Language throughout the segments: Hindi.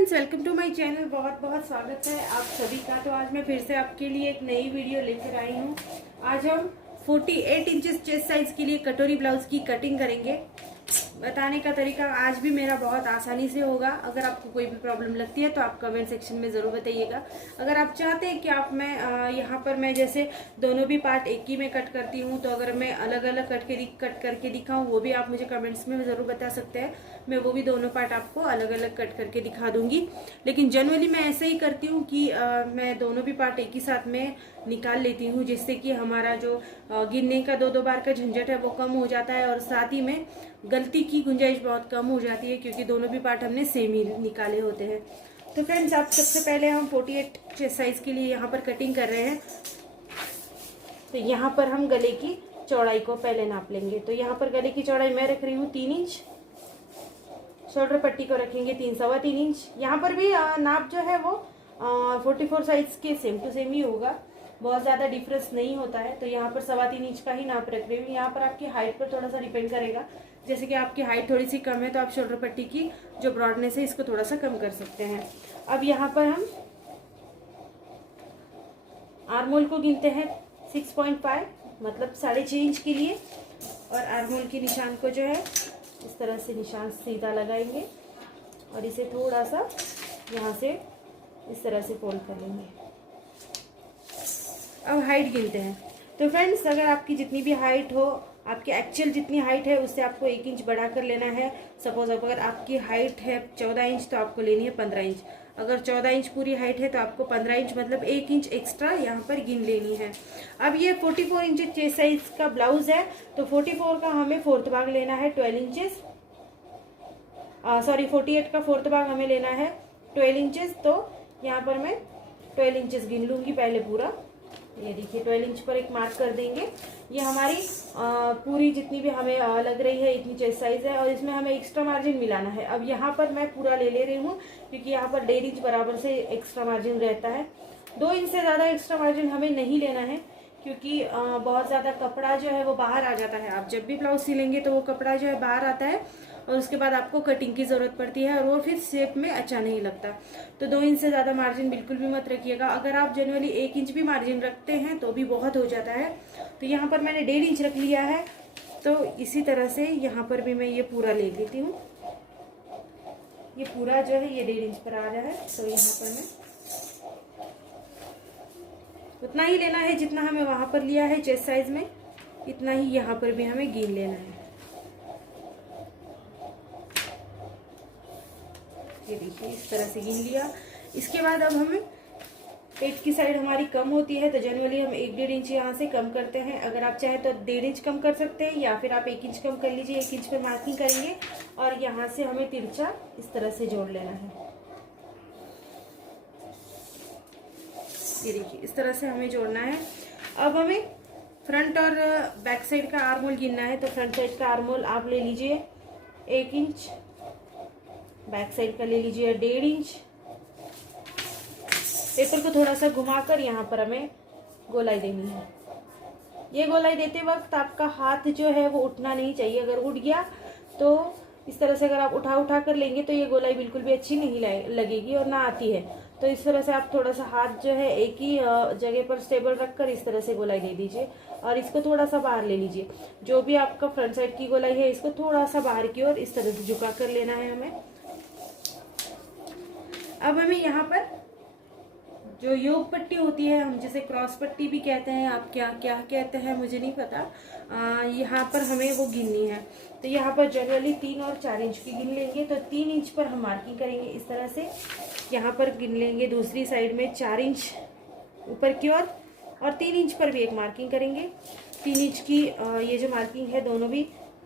Friends, welcome to my channel. बहुत बहुत स्वागत है आप सभी का। तो आज मैं फिर से आपके लिए एक नई वीडियो लेकर आई हूँ। आज हम 48 इंचेस चेस्ट साइज के लिए कटोरी ब्लाउज की कटिंग करेंगे। बताने का तरीका आज भी मेरा बहुत आसानी से होगा। अगर आपको कोई भी प्रॉब्लम लगती है तो आप कमेंट सेक्शन में ज़रूर बताइएगा। अगर आप चाहते हैं कि आप मैं यहाँ पर मैं जैसे दोनों भी पार्ट एक ही में कट करती हूँ, तो अगर मैं अलग अलग कट करके दिखाऊँ वो भी आप मुझे कमेंट्स में ज़रूर बता सकते हैं। मैं वो भी दोनों पार्ट आपको अलग अलग कट करके दिखा दूंगी। लेकिन जनरली मैं ऐसे ही करती हूँ कि मैं दोनों भी पार्ट एक ही साथ में निकाल लेती हूँ, जिससे कि हमारा जो गिनने का दो बार का झंझट है वो कम हो जाता है, और साथ ही में गलती की गुंजाइश बहुत कम हो जाती है, क्योंकि दोनों भी पार्ट हमने सेम ही निकाले होते हैं। तो फ्रेंड्स, आप सबसे पहले हम 48 चेस्ट साइज के लिए यहाँ पर कटिंग कर रहे हैं। तो यहाँ पर हम गले की चौड़ाई को पहले नाप लेंगे। तो यहाँ पर गले की चौड़ाई मैं रख रही हूँ 3 इंच। शोल्डर पट्टी को रखेंगे 3-3.25 इंच। यहाँ पर भी नाप जो है वो 44 साइज के सेम टू सेम ही होगा, बहुत ज़्यादा डिफरेंस नहीं होता है। तो यहाँ पर 3.25 इंच का ही नाप रख रही हूँ। यहाँ पर आपकी हाइट पर थोड़ा सा डिपेंड करेगा। जैसे कि आपकी हाइट थोड़ी सी कम है तो आप शोल्डर पट्टी की जो ब्रॉडनेस है इसको थोड़ा सा कम कर सकते हैं। अब यहाँ पर हम आर्मोल को गिनते हैं 6.5, मतलब 6.5 इंच के लिए। और आर्मोल के निशान को जो है इस तरह से निशान सीधा लगाएंगे और इसे थोड़ा सा यहाँ से इस तरह से फोल्ड कर लेंगे। अब हाइट गिनते हैं। तो फ्रेंड्स, अगर आपकी जितनी भी हाइट हो, आपकी एक्चुअल जितनी हाइट है उससे आपको 1 इंच बढ़ा कर लेना है। सपोज अगर आपकी हाइट है 14 इंच तो आपको लेनी है 15 इंच। अगर 14 इंच पूरी हाइट है तो आपको 15 इंच मतलब 1 इंच एक्स्ट्रा यहाँ पर गिन लेनी है। अब ये 44 इंच चेस्ट साइज का ब्लाउज है, तो 44 का हमें फोर्थ भाग लेना है 12 इंचेस। 48 का फोर्थ भाग हमें लेना है 12 इंचेस। तो यहाँ पर मैं 12 इंचेस गिन लूँगी पहले पूरा। ये देखिए 12 इंच पर एक मार्क कर देंगे। ये हमारी पूरी जितनी भी हमें लग रही है इतनी चेस्ट साइज है, और इसमें हमें एक्स्ट्रा मार्जिन मिलाना है। अब यहाँ पर मैं पूरा ले रही हूँ, क्योंकि यहाँ पर 1.5 इंच बराबर से एक्स्ट्रा मार्जिन रहता है। 2 इंच से ज़्यादा एक्स्ट्रा मार्जिन हमें नहीं लेना है, क्योंकि बहुत ज़्यादा कपड़ा जो है वो बाहर आ जाता है। आप जब भी ब्लाउज सिलेंगे तो वो कपड़ा जो है बाहर आता है, और उसके बाद आपको कटिंग की ज़रूरत पड़ती है, और वो फिर शेप में अच्छा नहीं लगता। तो 2 इंच से ज़्यादा मार्जिन बिल्कुल भी मत रखिएगा। अगर आप जनरली 1 इंच भी मार्जिन रखते हैं तो भी बहुत हो जाता है। तो यहाँ पर मैंने 1.5 इंच रख लिया है। तो इसी तरह से यहाँ पर भी मैं ये पूरा ले लेती हूँ। ये पूरा जो है ये 1.5 इंच पर आ रहा है। तो यहाँ पर मैं उतना ही लेना है जितना हमें वहाँ पर लिया है चेस्ट साइज में, इतना ही यहाँ पर भी हमें गिन लेना है। ये देखिए इस तरह से गिन लिया। इसके बाद अब हमें पेट की साइड हमारी कम होती है, तो जनरली हम 1-1.5 इंच यहाँ से कम करते हैं। अगर आप चाहे तो 1.5 इंच कम कर सकते हैं, या फिर आप 1 इंच कम कर लीजिए। 1 इंच पर मार्किंग करेंगे और यहाँ से हमें तिरछा इस तरह से जोड़ लेना है। ये देखिए इस तरह से हमें जोड़ना है। अब हमें फ्रंट और बैक साइड का आर्मोल गिनना है। तो फ्रंट साइड का आर्मोल आप ले लीजिए 1 इंच, बैक साइड का ले लीजिए 1.5 इंच। पेपर को थोड़ा सा घुमाकर यहाँ पर हमें गोलाई देनी है। ये गोलाई देते वक्त आपका हाथ जो है वो उठना नहीं चाहिए। अगर उठ गया तो इस तरह से अगर आप उठा कर लेंगे तो ये गोलाई बिल्कुल भी अच्छी नहीं लगेगी और ना आती है। तो इस तरह से आप थोड़ा सा हाथ जो है एक ही जगह पर स्टेबल रखकर इस तरह से गोलाई दे दीजिए, और इसको थोड़ा सा बाहर ले लीजिए। जो भी आपका फ्रंट साइड की गोलाई है इसको थोड़ा सा बाहर की ओर इस तरह से झुका कर लेना है हमें। अब हमें यहाँ पर जो योग पट्टी होती है, हम जिसे क्रॉस पट्टी भी कहते हैं, आप क्या क्या कहते हैं मुझे नहीं पता, यहाँ पर हमें वो गिननी है। तो यहाँ पर जनरली 3 और 4 इंच की गिन लेंगे। तो 3 इंच पर हम मार्किंग करेंगे इस तरह से। यहाँ पर गिन लेंगे दूसरी साइड में 4 इंच ऊपर की ओर, और 3 इंच पर भी एक मार्किंग करेंगे। 3 इंच की ये जो मार्किंग है दोनों भी,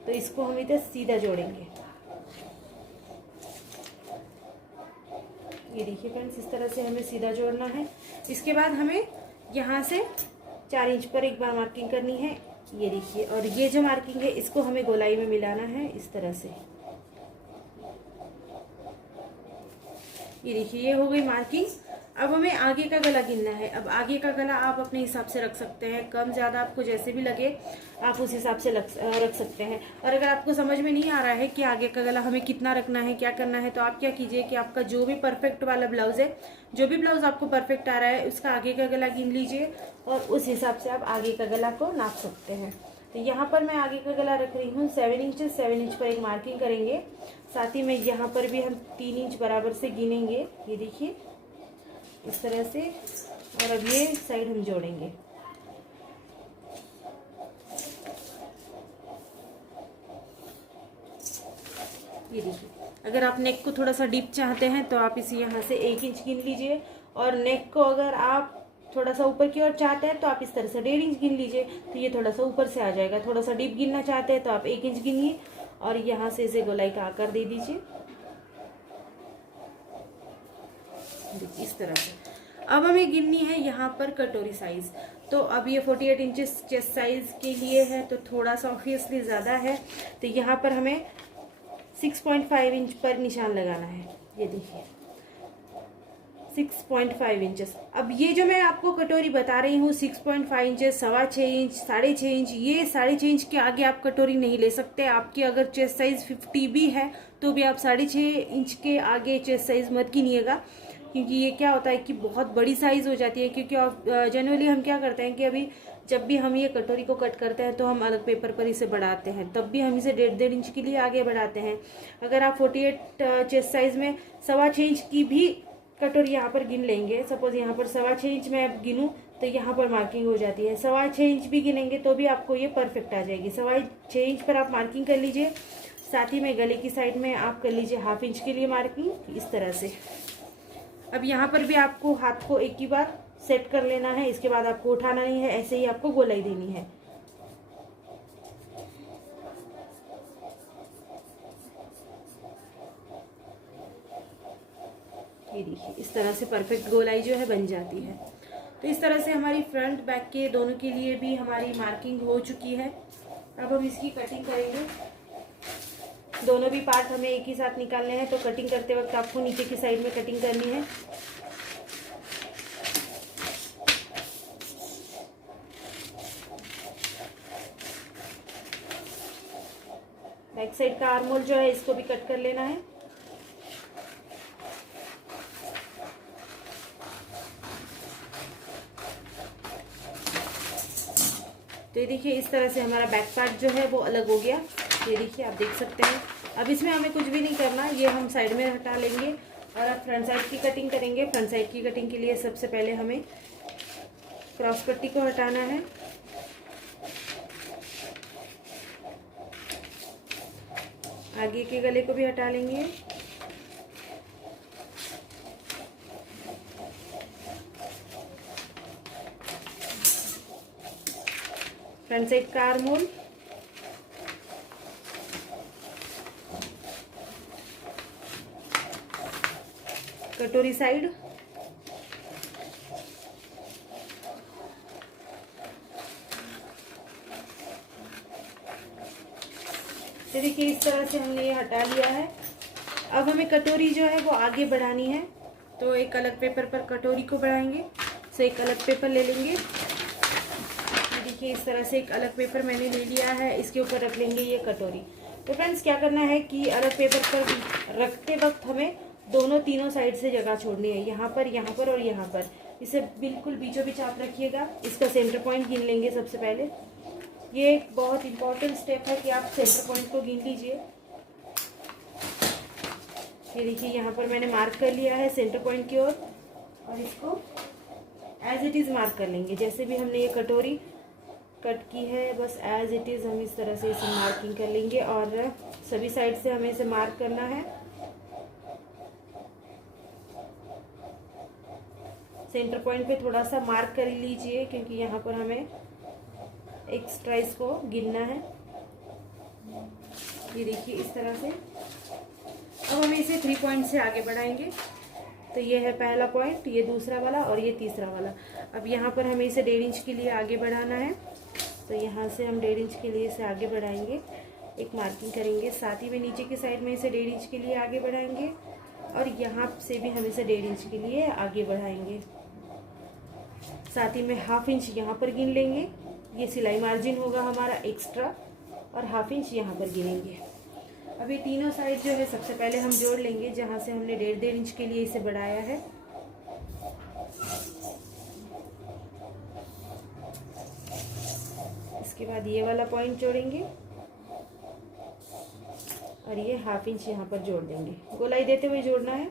तो इसको हम इधर सीधा जोड़ेंगे। ये देखिए फ्रेंड्स इस तरह से हमें सीधा जोड़ना है। इसके बाद हमें यहाँ से 4 इंच पर एक बार मार्किंग करनी है। ये देखिए, और ये जो मार्किंग है इसको हमें गोलाई में मिलाना है इस तरह से। ये देखिए ये हो गई मार्किंग। अब हमें आगे का गला गिनना है। अब आगे का गला आप अपने हिसाब से रख सकते हैं, कम ज़्यादा आपको जैसे भी लगे आप उस हिसाब से रख सकते हैं। और अगर आपको समझ में नहीं आ रहा है कि आगे का गला हमें कितना रखना है, क्या करना है, तो आप क्या कीजिए कि आपका जो भी परफेक्ट वाला ब्लाउज़ है, जो भी ब्लाउज़ आपको परफेक्ट आ रहा है, उसका आगे का गला गिन लीजिए और उस हिसाब से आप आगे का गला को नाप सकते हैं। तो यहाँ पर मैं आगे का गला रख रही हूँ 7 इंच। 7 इंच पर एक मार्किंग करेंगे, साथ ही में यहाँ पर भी हम 3 इंच बराबर से गिनेंगे, ये देखिए इस तरह से। और अब ये साइड हम जोड़ेंगे। ये देखिए, अगर आप नेक को थोड़ा सा डीप चाहते हैं तो आप इसे यहाँ से 1 इंच गिन लीजिए, और नेक को अगर आप थोड़ा सा ऊपर की ओर चाहते हैं तो आप इस तरह से 1.5 इंच गिन लीजिए, तो ये थोड़ा सा ऊपर से आ जाएगा। थोड़ा सा डीप गिनना चाहते हैं तो आप 1 इंच गिनिए और यहाँ से इसे गोलाई का आकार दे दीजिए, देखिए इस तरह से। अब हमें गिननी है यहाँ पर कटोरी साइज। तो अब ये 48 इंचेस चेस्ट साइज के लिए है, तो थोड़ा सा ऑब्वियसली ज़्यादा है, तो यहाँ पर हमें 6.5 इंच पर निशान लगाना है। ये देखिए 6.5 इंचेस। अब ये जो मैं आपको कटोरी बता रही हूँ 6.5 इंचेस, 6.25 इंच, 6.5 इंच, ये 6.5 इंच के आगे आप कटोरी नहीं ले सकते। आपकी अगर चेस्ट साइज 50 भी है तो भी आप 6.5 इंच के आगे चेस्ट साइज मत गिनिएगा, क्योंकि ये क्या होता है कि बहुत बड़ी साइज़ हो जाती है। क्योंकि जनरली हम क्या करते हैं कि अभी जब भी हम ये कटोरी को कट करते हैं तो हम अलग पेपर पर इसे बढ़ाते हैं, तब भी हम इसे 1.5 इंच के लिए आगे बढ़ाते हैं। अगर आप 48 चेस्ट साइज़ में 6.25 इंच की भी कटोरी यहाँ पर गिन लेंगे, सपोज यहाँ पर 6.25 इंच में आप गिनूँ तो यहाँ पर मार्किंग हो जाती है। 6.25 इंच भी गिनेंगे तो भी आपको ये परफेक्ट आ जाएगी। 6.25 इंच पर आप मार्किंग कर लीजिए, साथ ही में गले की साइड में आप कर लीजिए 1/2 इंच के लिए मार्किंग, इस तरह से। अब यहाँ पर भी आपको हाथ को एक ही बार सेट कर लेना है, इसके बाद आपको उठाना नहीं है, ऐसे ही आपको गोलाई देनी है। ये देखिए इस तरह से परफेक्ट गोलाई जो है बन जाती है। तो इस तरह से हमारी फ्रंट बैक के दोनों के लिए भी हमारी मार्किंग हो चुकी है। अब हम इसकी कटिंग करेंगे। दोनों भी पार्ट हमें एक ही साथ निकालने हैं, तो कटिंग करते वक्त आपको नीचे की साइड में कटिंग करनी है। बैक साइड का आर्म होल जो है इसको भी कट कर लेना है। तो ये देखिए इस तरह से हमारा बैक पार्ट जो है वो अलग हो गया। ये देखिए आप देख सकते हैं। अब इसमें हमें कुछ भी नहीं करना, ये हम साइड में हटा लेंगे और अब फ्रंट साइड की कटिंग करेंगे। फ्रंट साइड की कटिंग के लिए सबसे पहले हमें क्रॉस पट्टी को हटाना है। आगे के गले को भी हटा लेंगे। फ्रंट साइड का आर्म होल, कटोरी साइड, तो देखिए इस तरह से हमने ये हटा लिया है। अब हमें कटोरी जो है वो आगे बढ़ानी है, तो एक अलग पेपर पर कटोरी को बढ़ाएंगे। सो एक अलग पेपर ले लेंगे। देखिए इस तरह से एक अलग पेपर मैंने ले लिया है, इसके ऊपर रख लेंगे ये कटोरी। तो फ्रेंड्स क्या करना है कि अलग पेपर पर रखते वक्त हमें दोनों तीनों साइड से जगह छोड़नी है, यहाँ पर और यहाँ पर। इसे बिल्कुल बीचों बीच आप रखिएगा। इसका सेंटर पॉइंट गिन लेंगे सबसे पहले। ये एक बहुत इंपॉर्टेंट स्टेप है कि आप सेंटर पॉइंट को गिन लीजिए। ये देखिए यहाँ पर मैंने मार्क कर लिया है सेंटर पॉइंट की ओर, और इसको एज इट इज़ मार्क कर लेंगे। जैसे भी हमने ये कटोरी कट की है बस एज इट इज़ हम इस तरह से इसे मार्किंग कर लेंगे, और सभी साइड से हमें इसे मार्क करना है। सेंटर पॉइंट पे थोड़ा सा मार्क कर लीजिए, क्योंकि यहाँ पर हमें एक्स्ट्रा इसको गिनना है। ये देखिए इस तरह से। अब हम इसे 3 पॉइंट से आगे बढ़ाएंगे। तो ये है पहला पॉइंट, ये दूसरा वाला और ये तीसरा वाला। अब यहाँ पर हमें इसे 1.5 इंच के लिए आगे बढ़ाना है, तो यहाँ से हम 1.5 इंच के लिए इसे आगे बढ़ाएंगे, एक मार्किंग करेंगे। साथ ही में नीचे की साइड में इसे 1.5 इंच के लिए आगे बढ़ाएंगे और यहाँ से भी हम इसे 1.5 इंच के लिए आगे बढ़ाएंगे। साथ ही में 1/2 इंच यहाँ पर गिन लेंगे, ये सिलाई मार्जिन होगा हमारा एक्स्ट्रा, और 1/2 इंच यहाँ पर गिनेंगे। अब ये तीनों साइड जो है सबसे पहले हम जोड़ लेंगे, जहाँ से हमने 1.5 इंच के लिए इसे बढ़ाया है। इसके बाद ये वाला पॉइंट जोड़ेंगे और ये 1/2 इंच यहाँ पर जोड़ देंगे। गोलाई देते हुए जोड़ना है।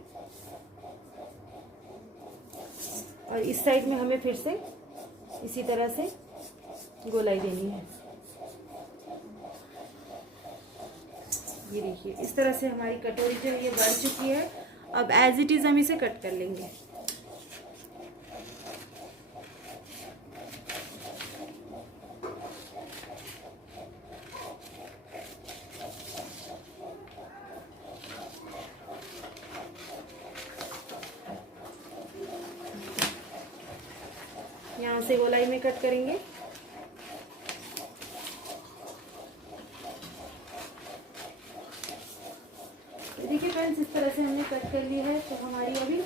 और इस साइड में हमें फिर से इसी तरह से गोलाई देनी है। ये देखिए, इस तरह से हमारी कटोरी जो है ये बढ़ चुकी है। अब एज इट इज हम इसे कट कर लेंगे। यहाँ से गोलाई में कट करेंगे। देखिए फ्रेंड्स, इस तरह से हमने कट कर ली है। तो हमारी अभी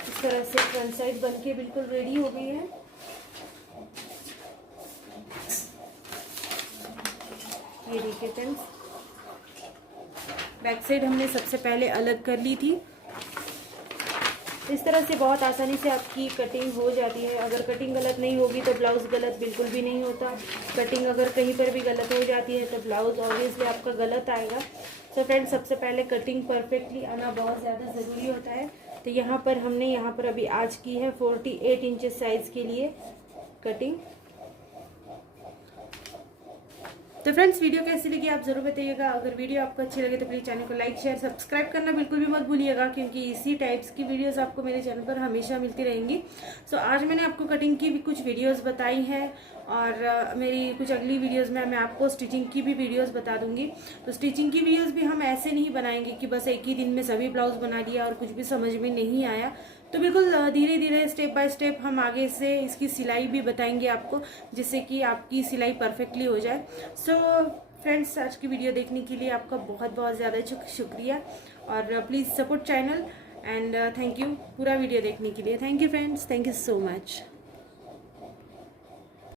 इस तरह से फ्रंट साइड बनके बिल्कुल रेडी हो गई है। ये देखिए फ्रेंड्स, बैक साइड हमने सबसे पहले अलग कर ली थी। इस तरह से बहुत आसानी से आपकी कटिंग हो जाती है। अगर कटिंग गलत नहीं होगी तो ब्लाउज़ गलत बिल्कुल भी नहीं होता। कटिंग अगर कहीं पर भी गलत हो जाती है तो ब्लाउज़ ऑब्वियसली आपका गलत आएगा। तो फ्रेंड्स, सबसे पहले कटिंग परफेक्टली आना बहुत ज़्यादा ज़रूरी होता है। तो यहाँ पर हमने अभी आज की है 48 इंचेस साइज़ के लिए कटिंग। तो फ्रेंड्स, वीडियो कैसी लगी आप ज़रूर बताइएगा। अगर वीडियो आपको अच्छी लगे तो प्लीज़ चैनल को लाइक शेयर सब्सक्राइब करना बिल्कुल भी मत भूलिएगा, क्योंकि इसी टाइप्स की वीडियोस आपको मेरे चैनल पर हमेशा मिलती रहेंगी। सो आज मैंने आपको कटिंग की भी कुछ वीडियोस बताई हैं, और मेरी कुछ अगली वीडियोस में मैं आपको स्टिचिंग की भी वीडियोस बता दूंगी। तो स्टिचिंग की वीडियोस भी हम ऐसे नहीं बनाएंगे कि बस एक ही दिन में सभी ब्लाउज बना लिया और कुछ भी समझ में नहीं आया। तो बिल्कुल धीरे धीरे स्टेप बाय स्टेप हम आगे से इसकी सिलाई भी बताएंगे आपको, जिससे कि आपकी सिलाई परफेक्टली हो जाए। सो फ्रेंड्स, आज की वीडियो देखने के लिए आपका बहुत बहुत ज़्यादा शुक्रिया, और please support channel and thank you पूरा वीडियो देखने के लिए। Thank you friends, thank you so much.